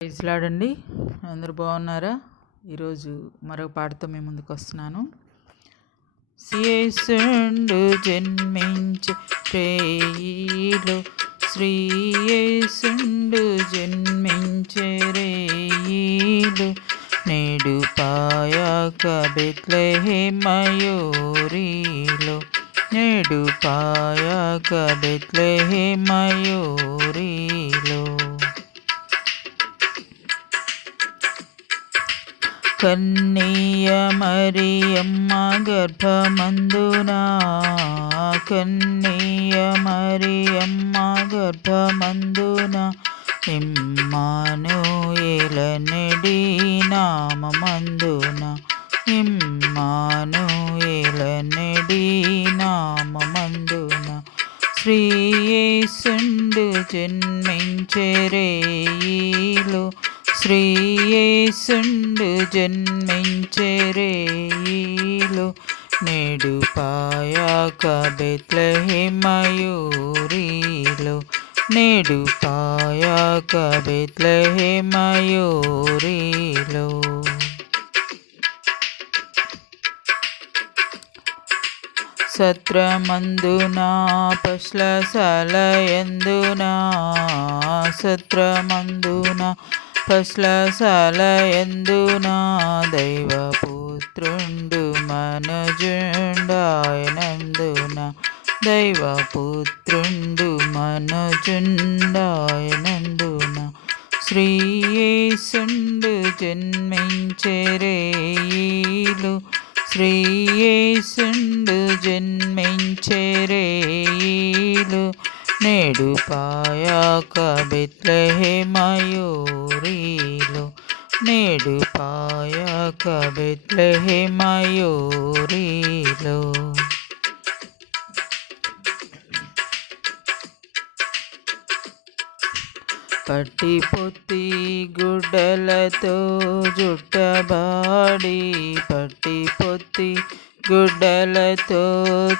ప్రైజ్లాడండి. అందరు బాగున్నారా? ఈరోజు మరొక పాటతో మేము ముందుకు వస్తున్నాను. శ్రీయేసుండు జన్మించు రేయిలో శ్రీయేసుండు జన్మించే రేయిలు నేడు పాయాక బెత్లహే మయూరిలో నేడు పాయాక బెత్లహే మయూరిలో కన్నీయ మరియమ్మ గర్భమందునా? కన్నీయ మరియమ్మ గర్భమందున? ఇమ్మాను ఏలనడి నామందున ఇమ్మాను ఏలనడి నామందున శ్రీయేసుండు జన్మించరేయిలో శ్రీయేసుండు జన్మించెరేయిలో నేడు పాయాక బెత్లహేమయూరిలో. నేడు పాయాక బెత్లహేమయూరిలో. సత్రమందునా పశ్ల సలయందునా సత్రమందునా పశ్లశాలయందునా దైవపుత్రుండు మనజుండాయనందున దైవపుత్రుండు మనజుండాయనందున శ్రీయేసుండు జన్మించెరేయిలు శ్రీయేసుండు జన్మించెరేయిలు నేడు పాయాక బెత్లహేమయూరిలో నేడు పాయాక బెత్లహేమయూరిలో పట్టి పొత్తి గుడ్డలతో జుట్టబాడి పట్టి పొత్తి గుడ్డలతో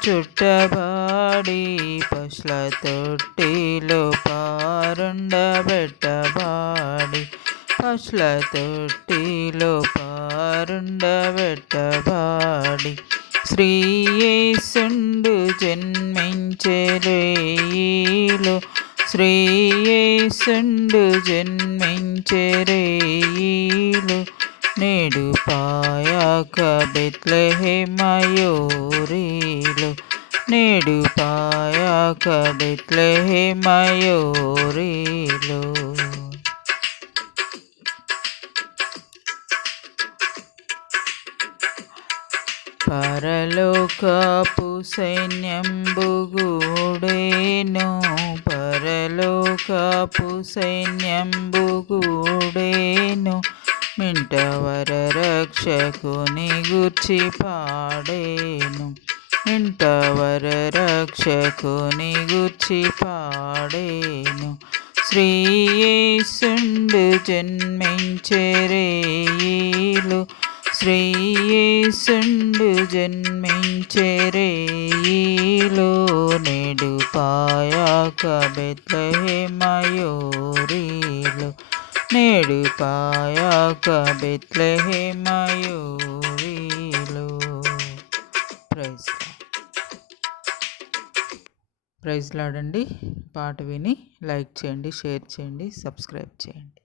చుట్టబాడి పశుల తొట్టిలో పారుండబెట్టబాడి పశుల తొట్టిలో పారుండబెట్టబాడి శ్రీయేసుండు జన్మించెరేయిలో శ్రీయేసుండు జన్మించెరేయిలో నేడు పాయాక బెత్లహేమయూరిలో. నేడు పాయాక బెత్లహేమయూరిలో. పరలోకపు సైన్యంబుగూడేను పరలోకపు సైన్యంబుగూడేను మింటవర రక్షకుని గుర్చి పాడేను. మింటవర రక్షకుని గుర్చి పాడేను. శ్రీయేసుండు జన్మించరేయే శ్రీయేసుండు జన్మించెరేయిలో నేడు పాయాక బెత్లహేమయూరిలో నేడు పాయాక బెత్లహేమయూరిలో. ప్రైజ్ ప్రైజ్ లాడండి పాట విని లైక్ చేయండి షేర్ చేయండి సబ్స్క్రైబ్ చేయండి.